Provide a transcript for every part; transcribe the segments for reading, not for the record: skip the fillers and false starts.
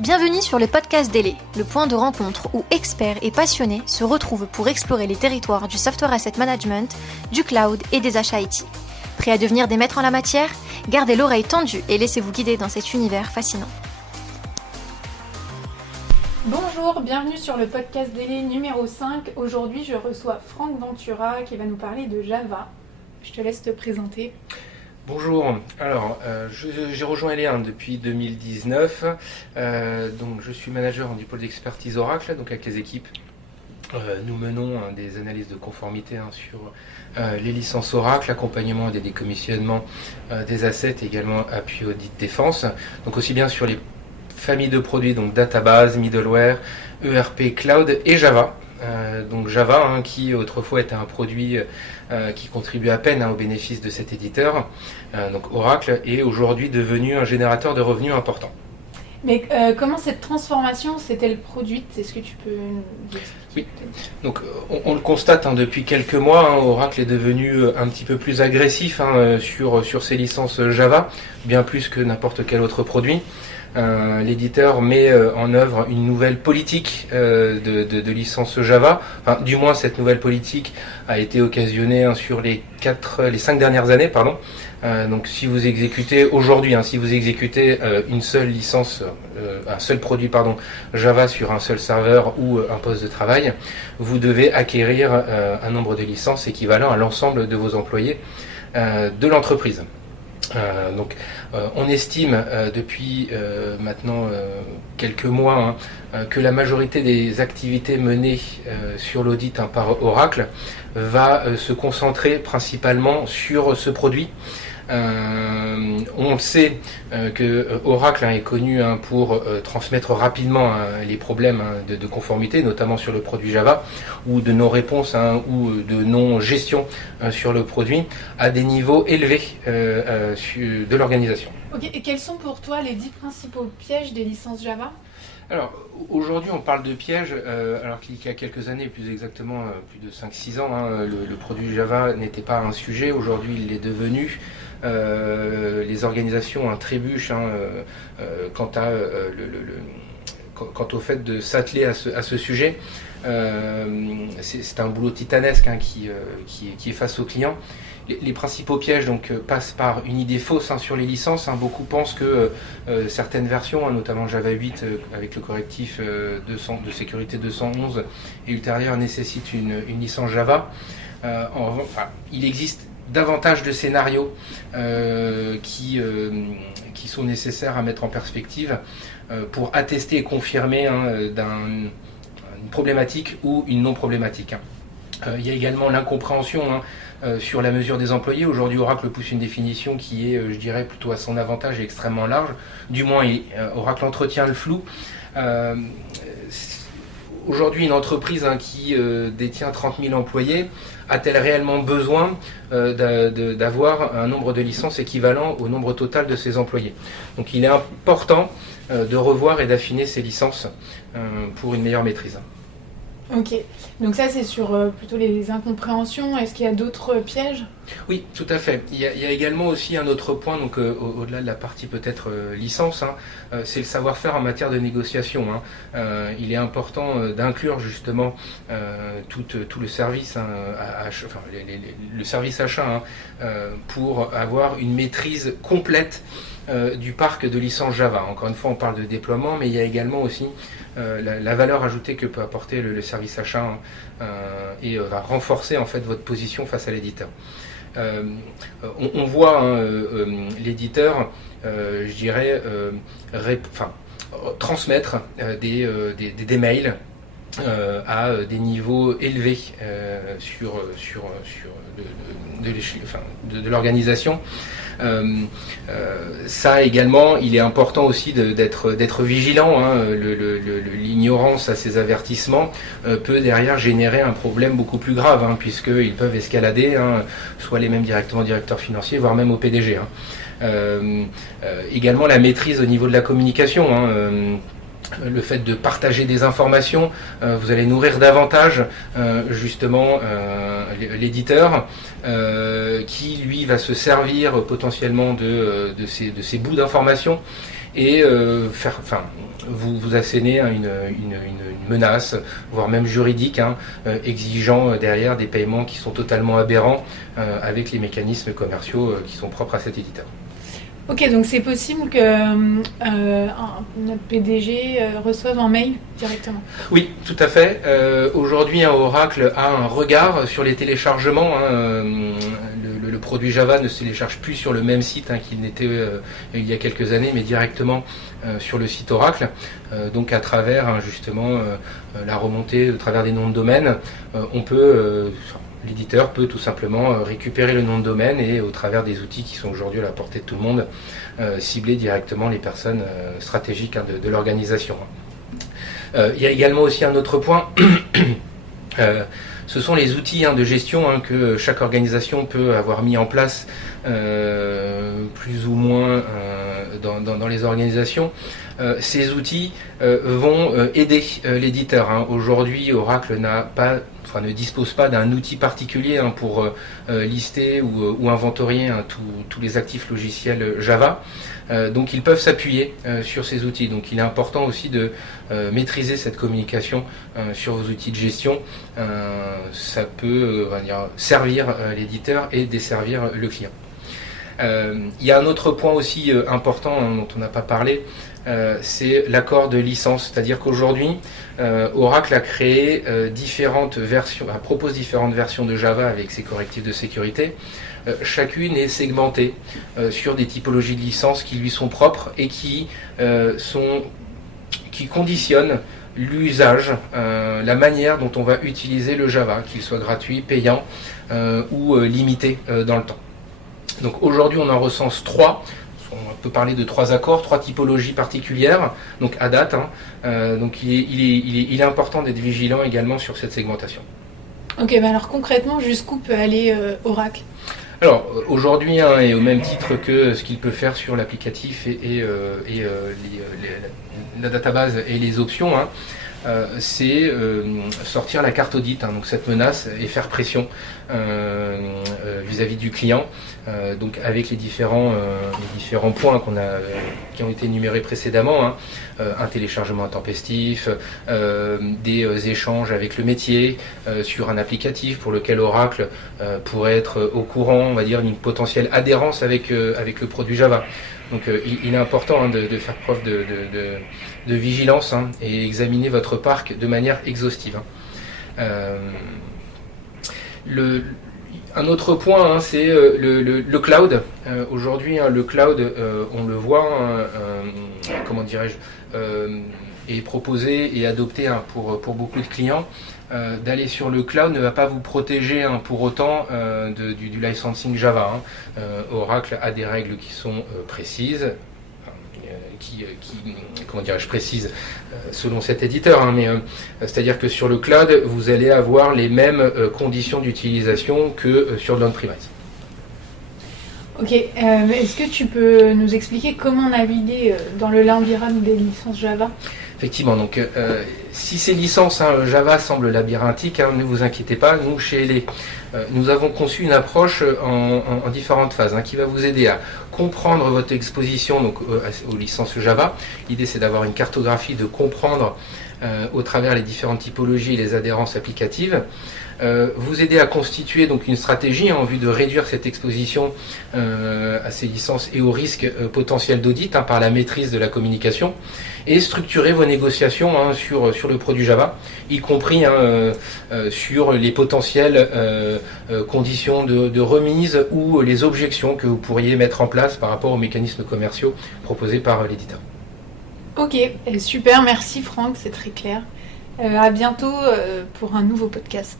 Bienvenue sur le podcast d'Ele, le point de rencontre où experts et passionnés se retrouvent pour explorer les territoires du software asset management, du cloud et des achats IT. Prêts à devenir des maîtres en la matière ? Gardez l'oreille tendue et laissez-vous guider dans cet univers fascinant. Bonjour, bienvenue sur le podcast d'Ele numéro 5. Aujourd'hui, je reçois Franck Ventura qui va nous parler de Java. Je te laisse te présenter. Bonjour, alors j'ai rejoint Ele depuis 2019, donc je suis manager du pôle d'expertise Oracle, donc avec les équipes. Nous menons des analyses de conformité sur les licences Oracle, accompagnement des décommissionnements des assets et également appui audit défense, donc aussi bien sur les familles de produits, donc database, middleware, ERP, cloud et Java. Donc Java, qui autrefois était un produit qui contribue à peine au bénéfice de cet éditeur, donc Oracle, est aujourd'hui devenu un générateur de revenus important. Mais comment cette transformation s'est-elle produite ? Est-ce que tu peux nous expliquer ? Oui, donc on le constate depuis quelques mois, Oracle est devenu un petit peu plus agressif sur ses licences Java, bien plus que n'importe quel autre produit. L'éditeur met en œuvre une nouvelle politique de licence Java. Enfin, du moins, cette nouvelle politique a été occasionnée sur les 5 dernières années, pardon. Donc, si vous exécutez aujourd'hui, si vous exécutez une seule licence, un seul produit, Java sur un seul serveur ou un poste de travail, vous devez acquérir un nombre de licences équivalent à l'ensemble de vos employés de l'entreprise. Donc on estime depuis maintenant quelques mois que la majorité des activités menées sur l'audit par Oracle va se concentrer principalement sur ce produit. On sait que Oracle est connu pour transmettre rapidement les problèmes de conformité, notamment sur le produit Java, ou de non-réponse ou de non-gestion sur le produit, à des niveaux élevés de l'organisation. Ok, et quels sont pour toi les 10 principaux pièges des licences Java ? Alors, aujourd'hui, on parle de pièges, alors qu'il y a quelques années, plus exactement plus de 5-6 ans, le produit Java n'était pas un sujet. Aujourd'hui, il l'est devenu. Les organisations trébuchent quant au fait de s'atteler à ce sujet. C'est un boulot titanesque qui est face aux clients. Les principaux pièges passent par une idée fausse sur les licences. Beaucoup pensent que certaines versions, notamment Java 8 avec le correctif de sécurité 211 et ultérieur, nécessitent une licence Java. Il existe davantage de scénarios qui sont nécessaires à mettre en perspective pour attester et confirmer une problématique ou une non-problématique. Il y a également l'incompréhension sur la mesure des employés. Aujourd'hui, Oracle pousse une définition qui est, je dirais, plutôt à son avantage et extrêmement large. Du moins, Oracle entretient le flou. Aujourd'hui, une entreprise qui détient 30 000 employés a-t-elle réellement besoin d'avoir un nombre de licences équivalent au nombre total de ses employés ? Donc il est important de revoir et d'affiner ces licences pour une meilleure maîtrise. Ok, donc ça c'est sur plutôt les incompréhensions. Est-ce qu'il y a d'autres pièges ? Oui, tout à fait. Il y a également aussi un autre point, au-delà de la partie peut-être licence, c'est le savoir-faire en matière de négociation. Il est important d'inclure justement tout le service, le service achat, pour avoir une maîtrise complète du parc de licences Java. Encore une fois, on parle de déploiement, mais il y a également aussi la valeur ajoutée que peut apporter le service achat et va renforcer en fait votre position face à l'éditeur. On voit l'éditeur, je dirais, transmettre des mails à des niveaux élevés de l'organisation. Ça également, il est important aussi d'être vigilant. L'ignorance à ces avertissements peut derrière générer un problème beaucoup plus grave, puisqu'ils peuvent escalader, soit les mêmes directement directeurs financiers, voire même au PDG. Également la maîtrise au niveau de la communication. le fait de partager des informations, vous allez nourrir davantage justement l'éditeur qui lui va se servir potentiellement de ces bouts d'informations et vous asséner une menace, voire même juridique, exigeant derrière des paiements qui sont totalement aberrants avec les mécanismes commerciaux qui sont propres à cet éditeur. Ok, donc c'est possible que notre PDG reçoive un mail directement. Oui, tout à fait. Aujourd'hui, Oracle a un regard sur les téléchargements. Le produit Java ne se télécharge plus sur le même site qu'il n'était il y a quelques années, mais directement sur le site Oracle. Donc à travers justement la remontée, à travers des noms de domaine, l'éditeur peut tout simplement récupérer le nom de domaine et au travers des outils qui sont aujourd'hui à la portée de tout le monde, cibler directement les personnes stratégiques de l'organisation. Il y a également aussi un autre point, ce sont les outils de gestion que chaque organisation peut avoir mis en place plus ou moins dans les organisations. Ces outils vont aider l'éditeur. Aujourd'hui, Oracle ne dispose pas d'un outil particulier pour lister ou inventorier tous les actifs logiciels Java. Donc ils peuvent s'appuyer sur ces outils. Donc il est important aussi de maîtriser cette communication sur vos outils de gestion. Ça peut servir l'éditeur et desservir le client. Il y a un autre point aussi important dont on n'a pas parlé, c'est l'accord de licence. C'est-à-dire qu'aujourd'hui, Oracle a créé propose différentes versions de Java avec ses correctifs de sécurité. Chacune est segmentée sur des typologies de licences qui lui sont propres et qui conditionnent l'usage, la manière dont on va utiliser le Java, qu'il soit gratuit, payant ou limité dans le temps. Donc aujourd'hui on en recense 3. On peut parler de 3 accords, 3 typologies particulières, donc à date. Donc il est important d'être vigilant également sur cette segmentation. Ok, alors concrètement, jusqu'où peut aller Oracle ? Alors aujourd'hui, et au même titre que ce qu'il peut faire sur l'applicatif et la database et les options, c'est sortir la carte audit, donc cette menace, et faire pression vis-à-vis du client, donc avec les différents points qui ont été énumérés précédemment, un téléchargement intempestif, des échanges avec le métier sur un applicatif pour lequel Oracle pourrait être au courant, on va dire, d'une potentielle adhérence avec le produit Java. Donc il est important de faire preuve de vigilance et examiner votre parc de manière exhaustive. Un autre point, c'est le cloud. Aujourd'hui, le cloud, on le voit, est proposé et adopté pour beaucoup de clients. D'aller sur le cloud ne va pas vous protéger pour autant du licensing Java. Oracle a des règles qui sont précises, précises selon cet éditeur, mais c'est-à-dire que sur le cloud, vous allez avoir les mêmes conditions d'utilisation que sur l'on-premise. Ok, est-ce que tu peux nous expliquer comment naviguer dans le labyrinthe des licences Java ? Effectivement, donc si ces licences Java semblent labyrinthiques, ne vous inquiétez pas, nous chez Elé, nous avons conçu une approche en différentes phases qui va vous aider à comprendre votre exposition aux licences Java. L'idée c'est d'avoir une cartographie, de comprendre au travers les différentes typologies et les adhérences applicatives. Vous aider à constituer donc une stratégie en vue de réduire cette exposition à ces licences et aux risques potentiels d'audit par la maîtrise de la communication, et structurer vos négociations sur le produit Java, y compris sur les potentielles conditions de remise ou les objections que vous pourriez mettre en place par rapport aux mécanismes commerciaux proposés par l'éditeur. Ok, super, merci Franck, c'est très clair. À bientôt pour un nouveau podcast.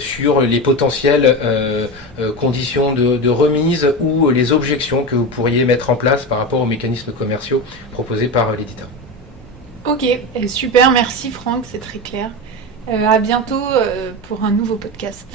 Sur les potentielles conditions de remise ou les objections que vous pourriez mettre en place par rapport aux mécanismes commerciaux proposés par l'éditeur. Ok, super, merci Franck, c'est très clair. À bientôt pour un nouveau podcast.